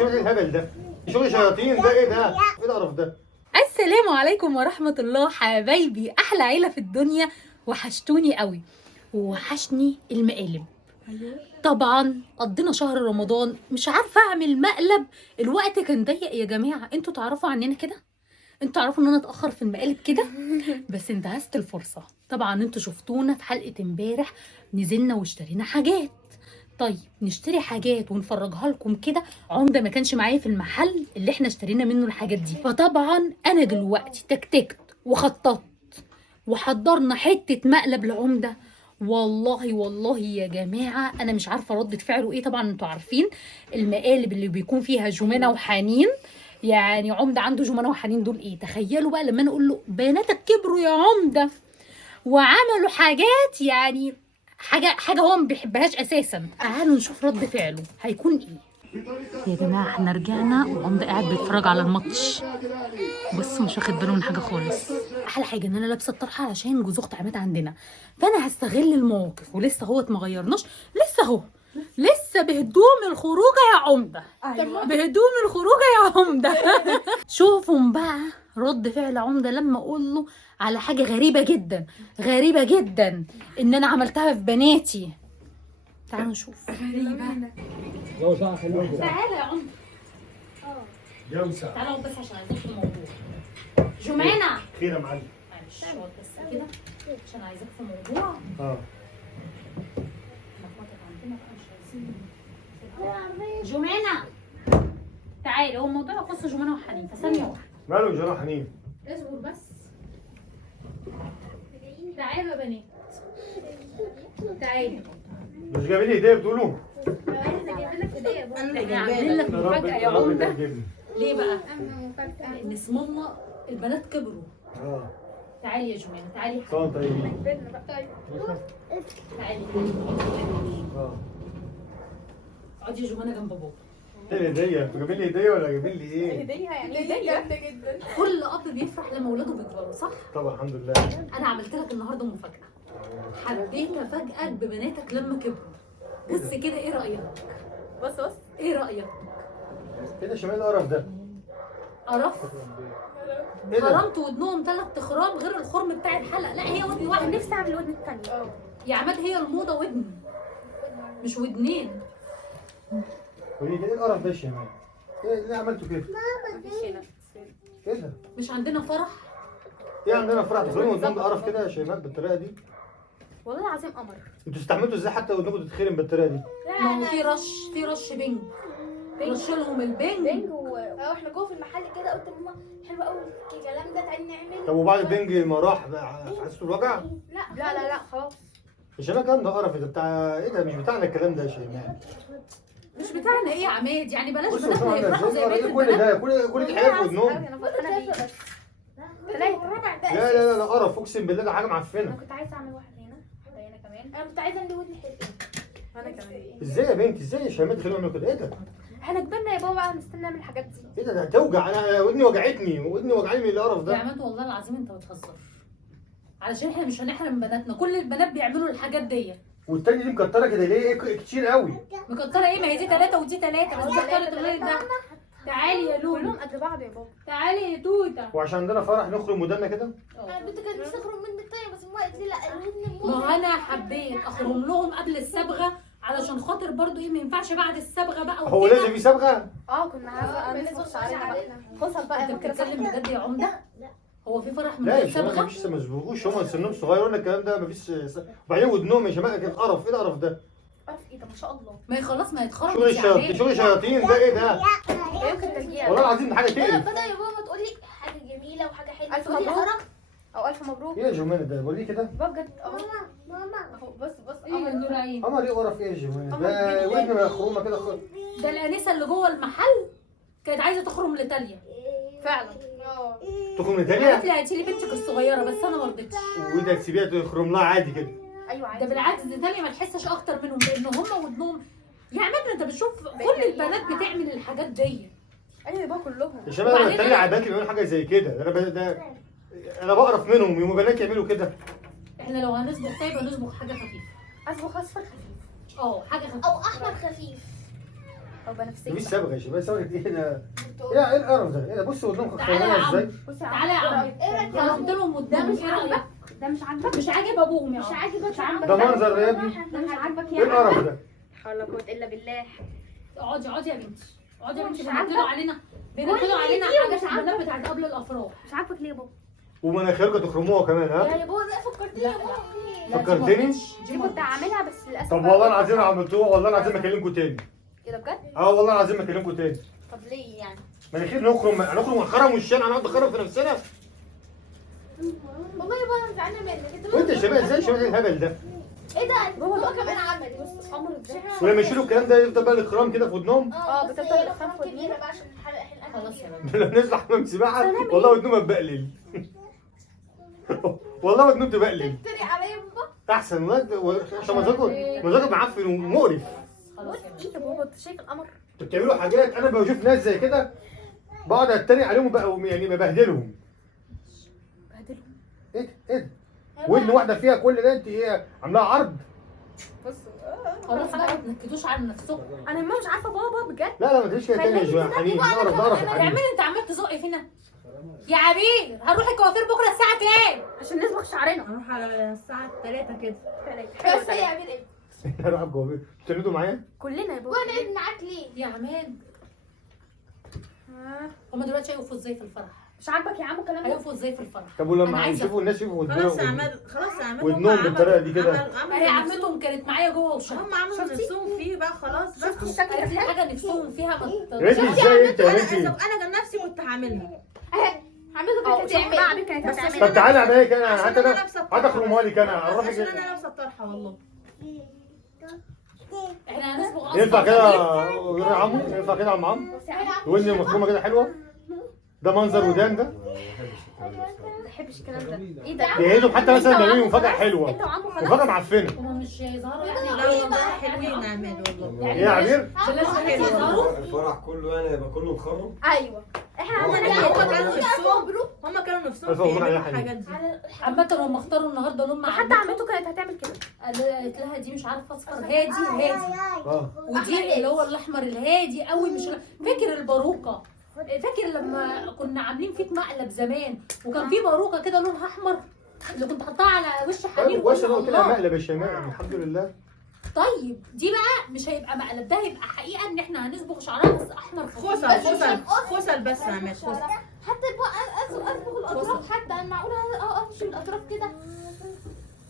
شغل ايه الهبل ده؟ شغل شياطين ده، ايه ده؟ ايه القرف ده؟ السلام عليكم ورحمة الله حبايبي، أحلى عيلة في الدنيا. وحشتوني قوي ووحشني المقالب. طبعا قضينا شهر رمضان مش عارفة أعمل مقلب، الوقت كان ضيق يا جماعة. انتوا تعرفوا عننا كده، انتوا تعرفوا ان انا اتأخر في المقالب كده، بس انتهزت الفرصة. طبعا انتوا شفتونا في حلقة امبارح نزلنا واشترينا حاجات. طيب نشتري حاجات ونفرجها لكم كده. عمده ما كانش معايا في المحل اللي احنا اشترينا منه الحاجات دي، فطبعا انا دلوقتي تكتكت وخططت وحضرنا حته مقلب لعمده. والله يا جماعه انا مش عارفه ردة فعله ايه. طبعا انتوا عارفين المقالب اللي بيكون فيها جمانه وحنين، يعني عمده عنده جمانه وحنين دول ايه. تخيلوا بقى لما انا اقول له بناتك كبروا يا عمده وعملوا حاجات، يعني حاجه هو ما بيحبهاش اساسا. تعالوا نشوف رد فعله هيكون ايه. يا جماعه احنا رجعنا وعمده قاعد بيتفرج على الماتش، بص مش واخد باله من حاجه خالص. احلى حاجه ان انا لابسه الطرحه علشان جوز اخت عماد عندنا، فانا هستغل الموقف. ولسه هو ما غيرناش، لسه بهدوم الخروجه يا عمده، بهدوم الخروجه يا عمده. شوفوا بقى رد فعل عمده لما اقول له على حاجه غريبه جدا ان انا عملتها في بناتي. تعالوا نشوف. غريبه. تعالى يا عمده. جوسة. تعالوا بس عشان عايزين في الموضوع. جمانة. خير يا معلم. معلش اقعد بس كده عشان عايزاك في موضوع. جمانة تعالي، هو الموضوع يخص جمانة وحنين، فثانية واحدة. ماله جراح حنين؟ اصبر بس. تعالوا يا بنات، تعالي. مش جايبين لي هديه بتقولوا؟ انا عاملين لك مفاجأة يا عمدة. ليه بقى؟ ان اسم الله البنات كبروا. تعالي يا جمانة، تعالي يا صوت طيبين. تعالي. اقعدي يا جمانة جنب بابا. ايه الهديه؟ انتوا جايبين لي هديه ولا جايبين لي ايه؟ هدية يعني هدية جامدة جدا. كل اب بيفرح لما اولاده بيكبروا، صح؟ طبعا الحمد لله. انا عملت لك النهارده مفاجأة، حبيت افاجئك ببناتك لما كبروا. بص كده، ايه رأيك؟ بص ايه رأيك؟ ايه ده شمال القرف ده؟ قرف؟ ايه ده؟ خرمت ودنهم 3 خرام غير الخرم بتاع الحلقة. لا هي ودن واحد. نفسي اعمل الودن التانية. يا عماد هي الموضة ودن مش ودنين. قولي لي ايه القرف ده يا شمال؟ ايه ليه عملتوا كده؟ ايه ده؟ مش عندنا فرح؟ ايه عندنا فرح تخرموا قدام بقرف كده يا شيماء بالطريقه دي؟ والله العظيم قمر. انتوا استحملتوا ازاي حتى ودنكم تتخرم بالطريقه دي؟ ما هو في رش بنج، رش لهم البنج. احنا جوه في المحل كده، قلت لماما حلو قوي الكلام ده، تعالي نعمل. طب وبعد البنج ما راح حسيتوا الوجع؟ لا خلاص. يا شيماء الكلام ده قرف، ده بتاع ايه ده؟ مش بتاعنا الكلام ده يا شيماء. مش بتاعنا ايه يا عماد؟ يعني بلاش بصوا بناتنا بتوعنا يفرحوا زي بقية ازاي؟ كل البنات. ده كل الحياه في ودنهم. انا بيه الرابع ده لا قرف، اقسم بالله ده حاجه انا معفنه. كنت عايزه اعمل واحده هنا كمان. انا كنت عايزه اعمل ودن حلوه. انا كمان. ازاي يا بنتي؟ ازاي يا شيماء تخليهم يعملوا كده؟ ايه ده؟ احنا كبرنا يا بابا، نستنى نعمل الحاجات دي. ايه ده هتوجع. انا ودني وجعتني من القرف يا ده. عماد والله العظيم انت بتهزر، علشان احنا مش هنحرم بناتنا. كل البنات بيعملوا الحاجات دي. والتانية دي مكتره كده ليه؟ ايه كتير قوي. مكتره ايه؟ ما هي دي 3 ودي 3، بس كترت الغير ده. تعالي يا لولو، كلهم قد بعض يا بابا. تعالي يا توته. وعشان عندنا فرح نخرم ودنا كده. انا البنت كانت نفسي اخرج منك تاني، بس ماما قالت لي لا الودن ما هو انا حبيت اخرم لهم قبل الصبغه، علشان خاطر برضو ايه، ما ينفعش بعد الصبغه بقى هو وكده. لازم في صبغه؟ كنا عايزه نصبغ شعرنا بقى. خلصت بقى انت بتتكلم بجد يا عمده؟ هو في فرح من لا يا غير شباب صبغه؟ مفيش، ما يصبغوش، هم سنهم صغير ولا الكلام ده مفيش. وبعدين ودنهم يا شباب كان قرف. ايه القرف ده؟ عارف ايه ده؟ ما شاء الله. ما هي خلاص ما يتخرج. شغل الشياطين، شغل الشياطين ده. ايه ده؟ يمكن ترجيع. والله العظيم دي حاجه تقرف. بدأ يا بابا تقول لي حاجه جميله وحاجه حلوه، ألف تقولي مبروك. قرف. او الف مبروك. ايه يا جمانة ده؟ وريه كده. بابا بجد. ماما اهو بص ايه يا نور عين؟ قمر ايه قرف؟ ايه يا جمانة ده؟ ودن مخرومه كده ده الانسه اللي جوه المحل كانت عايزه تخرم لتاليا. فعلا. تخرم قالت تانية. لي هاتي لي بنتك الصغيره، بس انا ما رضيتش. وده تسيبيها تخرم لها عادي كده. ايوه عادي. ده بالعكس، دي تاليا ما تحسش اكتر منهم، لان هم ودنهم. يا عماد انت بتشوف كل البنات بتعمل الحاجات دي. ايوه يا بابا كلهم. يا شباب انا بتريق على بناتي بيعملوا حاجه زي كده. انا بقرف منهم يوم بنات يعملوا كده. احنا لو هنصبغ طيب هنصبغ حاجه خفيفه. اصبغ اصفر خفيف. حاجه خفيفه او احمر خفيف. او بنفسجي. مفيش صبغه يا شباب، صبغه ايه ده؟ ايه القرف ده؟ ايه ده؟ بصوا ودنهم تعالى يا خرمانه عم. ازاي؟ بصي يا تعالى يا عم. ايه رايك انا قلت لهم قدام، مش ايه رايك؟ عاجبك؟ ده مش عاجبك؟ مش عاجب ابوهم يا مش عم. عاجبك؟ مش عاجبك؟ ده منظر يا ابني. ده مش عاجبك ايه يا القرف عم؟ ده؟ حول ولا قوه الا بالله. اقعدي يا بنتي، اقعدي يا بنتي. مش بينزلوا عاجبك؟ علينا بينزلوا علينا حاجات البنات بتاعت قبل الافراح. مش عاجبك ليه يا بابا؟ ومناخيركم تخرموها كمان ها؟ يا بابا لا فكرتني يا بابا. لا، دي فكرتني؟ ما كانتش- دي كنت هعملها بس للاسف. طب والله العظيم لو عملتوها والله العظيم اكلمكم تاني. كده بجد؟ اه والله العظيم اكلمكم تاني. طب ليه يعني؟ مناخير نخرم ونخرم وشنا هنقعد نخرم في نفسنا. والله يا بابا انا زعلانه منك انت. وانت يا شباب ازاي شباب الهبل ده؟ ايه ده؟ هو كمان عمل بص قمر ازاي؟ ولما يشيلوا الكلام ده يفضل بقى الاخرام كده في ودنهم. اه، بس بتفضل هي الإخفاء الأخرام في كبيرة بقى عشان الحلقة خلاص يا كبيرة. بنتي. لما نطلع حمام سباحه والله ودنهم بقلل. والله ودنهم تبقلل. تتريق عليا يا بابا. احسن عشان مزاجه معفن ومقرف. خلاص يا بنتي. ايه يا بابا انت شايف القمر؟ انتوا بتعملوا حاجات انا بشوف ناس زي كده بقعد اتريق عليهم وبقى يعني ببهدلهم. بهدلهم. ايه ده؟ ودن واحده فيها كل ده انت ايه عاملاها عرض؟ بصوا خلاص بقى، ما تنكدوش على نفسكم. انا مش عارفه بابا بجد. لا ما تقوليش كده تاني يا جماعه حنين اعرف يا حنين. اعملي انت عمال تزقي فينا يا عبير. هنروح الكوافير بكره الساعه كام؟ عشان نصبغ شعرنا. هنروح على الساعة 3 كده. حلو بس هي ده. عامل ايه؟ اروح الجوابير بتقعدوا معايا؟ كلنا يا بابا. وانا قاعد معاك ليه؟ يا عماد هما دلوقتي هيقفوا ازاي في الفرح؟ مش عاجبك يا عم الكلام ده؟ هيقفوا ازاي في الفرح؟ طب أنا ولما عايزة يشوفوا الناس يشوفوا خلاص يا ودنهم عماد خلاص يا عماد ودنهم بالطريقه دي كده. هي عمتهم كانت معايا جوه وشافت. هم عملوا نفسهم فيه بقى خلاص بقى. شفتي الشكل قالت لي ده؟ حاجه نفسهم فيها ما انت ازاي انت يا انا بنتي؟ انا كان نفسي كنت هعملها. هعمله كده شوفي بقى عبير تعمل. كانت بس هتعمل. طب تعالى اعملها لك انا. هات عشان انا أنا لابسة هات اخرمها لك انا عشان اعرفك. انا لابسه الطرحه والله. احنا هنصبغ اصلا. ينفع كده يا عمو؟ ينفع كده يا عم عمو؟ ودني مخرومه كده حلوه؟ ده منظر ودان ده؟ ما بحبش الكلام ده. ايه ده؟ يعيدوا حتى مثلا بيعملوا مفاجاه حلوه انت وعمو خلاص. مفاجاه معفنه. هما مش هيظهروا يعني. لا والله حلوين يا عماد والله. ايه يا عبير؟ بلاش يظهروا. الفرح كله يعني يبقى كله مخرم. ايوه احنا هم عملنا كانوا كده. هم كانوا نفسهم ألف في مبروك عليها يعملوا حبيبي. الحاجات دي. عامة هم اختاروا النهارده لون مع حتى عمته كانت هتعمل كده. قالت لها دي مش عارفه اصفر هادي هادي، اه ودي اللي هو الاحمر الهادي قوي. مش فاكر الباروكه؟ فاكر لما كنا عاملين فيك مقلب زمان وكان في باروكه كده لونها احمر اللي كنت حاطاها على وش حبيبي؟ طيب كويس انا قلت لها مقلب يا شيماء الحمد لله. طيب دي بقى مش هيبقى مقلب، ده هيبقى حقيقه ان احنا هنصبغ شعرها بس احمر خصل خصل بس يا عماد خصل. حتى اصبغ الاطراف حتى انا معقوله امشي الاطراف كده.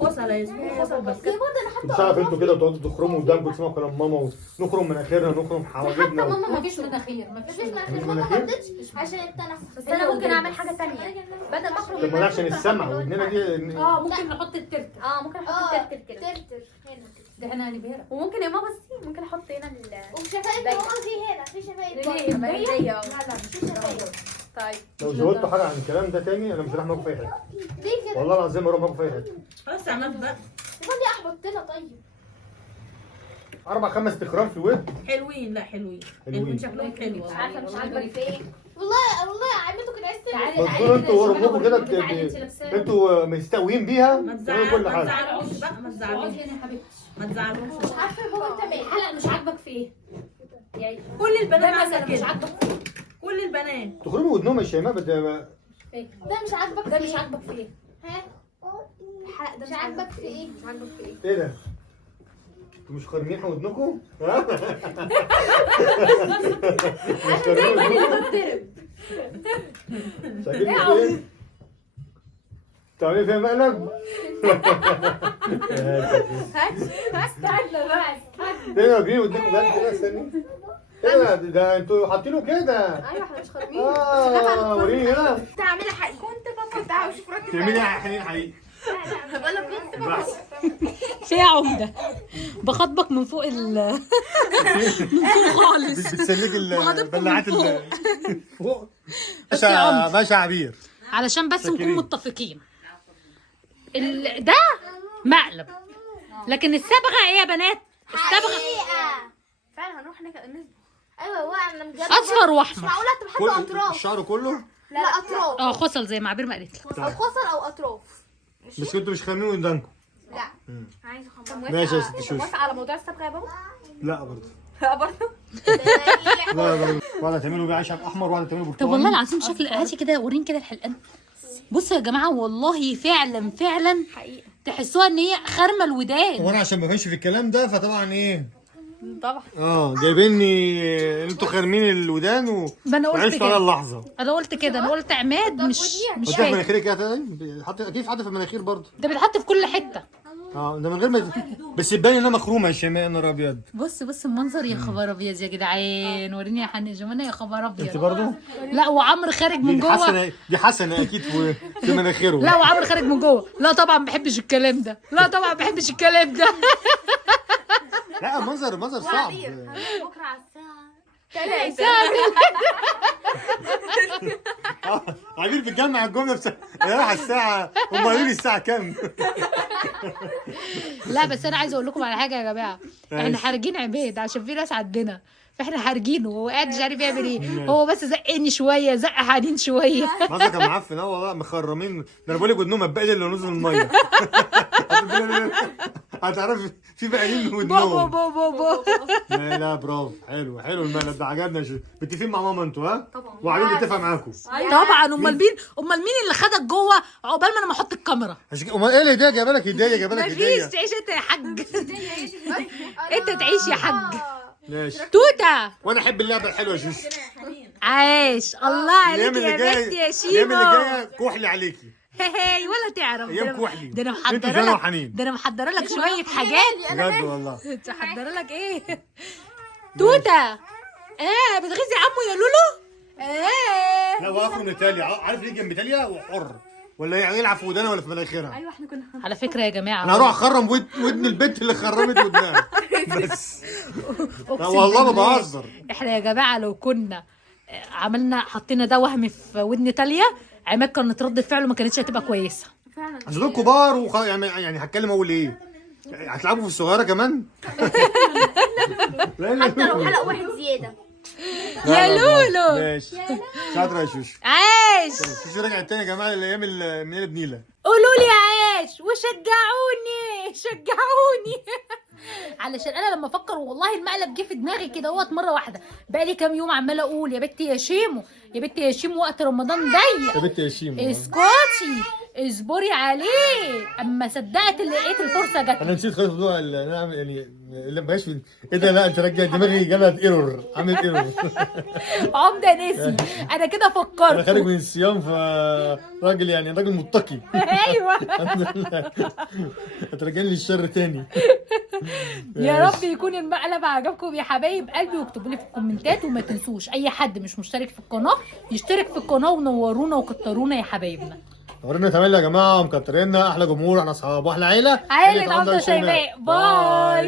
خصل يا زلمه خصل بس. يا برضه انا حتى مش عارف انتوا كده بتقعدوا تخرموا قدامكم تسمعوا كلام ماما ونخرم مناخيرنا ونخرم حواجبنا ماما مفيش مناخير مفيش مفيش مناخير. مناخير ما حطيتش عشان التنفس. بس انا ممكن اعمل حاجه تانية بدل ما اخرج طب ما ده عشان السمع ودننا دي. ممكن نحط التركه. ممكن احط الترتر كده. ترتر هنا ده احنا هنبهرها. وممكن يا ماما بصي ممكن احط هنا وشفايف باينة. ماما دي هنا في شفايف ليه؟ برضه. باينة. لا في شفايف. طيب لو زودتوا حاجه عن الكلام ده تاني انا مش رايح معاكم في اي حته. ليه كده؟ والله العظيم اروح معاكم في اي حته. خلاص يا عماد بقى. يبقى دي احبطتنا طيب. 4-5 تكرار في الود. حلوين لا حلوين. حلوين. حلوين شكلهم حلو. مش عارفه مش عاجبك في ايه؟ والله عمته كانت عايزه تعالي بس تعالي انتوا كده ورموكوا كده تعالي انت لابساها. انتوا مستقوين بيها ما تعملوا كل حاجه. تزعلوش بقى ما تزعلوش. اقعدي هنا يا حبيبتي. ما تزعلوش. مش عارفه يا بابا انت مالك. الحلقه مش عاجبك في ايه؟ يعني كل البنات ده عامله مثلا مش كده. عاجبك في ايه؟ كل البنات. تخرموا ودنهم يا شيماء ده مش عاجبك ده في مش ايه؟ عاجبك في ايه؟ ها؟ الحلقه ده مش عاجبك في ايه؟ مش عاجبك في ايه؟ ايه ده؟ انتوا مش خارمين ودنكم؟ ها؟ مش خارمين ودنكم؟ مش عاجبني في ايه؟ تعملي فيها مقلب؟ استنى بقى ايه ده جايين ودنكم بجد كده استني. ايه ده انتوا حاطينه كده؟ ايوه احنا مش خارجين. وريني هنا. كنت هعملها حقيقي. كنت عاوز اشوف رد تعملي حنين حقيقي. بقول لك كنت بس فيها عمده بخاطبك من فوق من فوق خالص. بتسلك البلاعات فوق. بس يا عمر. باشا عبير. علشان بس نكون شاكرين. متفقين ده مقلب، لكن الصبغه ايه يا بنات؟ الصبغه حقيقة. فعلا هنروح نسبغ. ايوه هو انا بجد اصفر مش واحمر. معقوله تبقى حتى اطراف. الشعر كله؟ لا اطراف. خصل زي ما عبير ما قالت لك. او خصر او اطراف. بس انتوا مش خارمين ودانكم. لا عايزه ماشي يا ست انت شوشو. موافقه على موضوع الصبغه يا بابا؟ لا برضه. برضه لا واحده تعمله بيه عيش احمر وواحده تعمله برتقالي. طب والله العظيم شكل هاتي كده وريني كده الحلقان. بصوا يا جماعه والله فعلا فعلا حقيقة تحسوها ان هي خارمه الودان. وانا عشان ما بفهمش في الكلام ده فطبعا ايه طبعا جايبيني انتوا خارمين الودان ما انا قلت وعشتوا على كده. اللحظه. انا قلت كده، انا قلت عماد مش قلت لك فاهم. مناخيرك ايه تاني؟ حط اكيد في حد في المناخير برضه. ده بيتحط في كل حته. ده من غير ما بس يبان انها مخرومه يا شيماء. يا نهار ابيض. بص المنظر يا خبر ابيض يا جدعان. وريني يا حنان جمانه يا خبر انت ابيض. برضه؟ لا وعمرو خارج من دي جوه. حسنه دي حسنه اكيد في مناخيره. لا وعمرو خارج من جوه. لا طبعا ما بحبش الكلام ده. لا طبعا ما بحبش الكلام ده. لا منظر صعب. بكره على الساعة عبير بتجمع الجمله رايحه الساعه هم قالوا لي الساعه كام؟ لا بس انا عايزه اقول لكم على حاجه يا جماعه. احنا ماشي. حارجين عباد عشان في ناس عندنا، فاحنا حارجينه وهو قاعد مش عارف يعمل ايه. هو بس زقني شويه، زق حنين شويه. مصر كان معفن والله مخرمين. ده انا بقول لك ودنهم مبقى اللي نزل الميه. هتعرفي في بقايين ودنهم. بابا لا برافو حلو المقلب ده عجبنا. متفقين مع ماما انتوا ها؟ طبعا وعلي بيتفق معاكم. طبعا. امال مين اللي خدك جوه عقبال ما انا ما احط الكاميرا؟ امال ايه الهديه جايبه لك هديه مفيش. تعيش انت يا حاج. انت تعيش يا حاج. ماشي. توته وانا احب اللعبه الحلوه يا شوشو. عاش الله عليك يا بنت يا الايام اللي شيمو. جايه كحلي عليكي. هي ولا تعرف. ايام كحلي. ده انا انتوا محضره جنى لك. وحنين. ده انا محضره لك شويه حاجات. بجد والله. انت محضره لك ايه؟ توته بتغيظي عمو يا لولو؟ لا واخره من ايطاليا. عارف ليه جنب ايطاليا وحر ولا يلعب في ودانها ولا في مناخيرها. ايوه احنا كنا على فكره يا جماعه انا هروح اخرم ودن البنت اللي خرمت ودنها بس. لا أقسم والله ما بالله. بهزر. احنا يا جماعه لو كنا حطينا ده وهم في ودن تاليا، عماد كان رد فعله ما كانتش هتبقى كويسه. فعلا عشان دول كبار يعني هتكلم اقول ايه؟ هتلعبوا في الصغيره كمان؟ لا حتى لو حلقة واحد زيادة. يا لولو. ماشي شاطره يا شوشو. عاش. شوشو رجعت تاني يا جماعه للايام المنيله بنيله. قولوا لي عاش وشجعوني. علشان انا لما افكر والله المقلب جه في دماغي كده اهوت مره واحده. بقى لي كام يوم عماله اقول يا بنتي يا شيمو وقت رمضان ضيق. يا بنت يا شيمو اسكتي اصبري عليه. اما صدقت اللي لقيت الفرصه جت. انا نسيت خالص موضوع يعني اللي ما في ايه ده. لا انت رجع دماغي جابت ايرور. عملت ايرور. عمده ناسي. انا كده انا فكرت. خارج من الصيام فراجل يعني راجل متقي. ايوه. الحمد لله. هترجعني للشر تاني. يا رب يكون المقلب عجبكم يا حبايب قلبي، واكتبوا لي في الكومنتات. وما تنسوش اي حد مش مشترك في القناه يشترك في القناه ونورونا وكترونا يا حبايبنا. ورينا تمام يا جماعه ومكترينا. احلى جمهور، احنا اصحاب واحلى عيله. عيلة عمده شيماء. باي.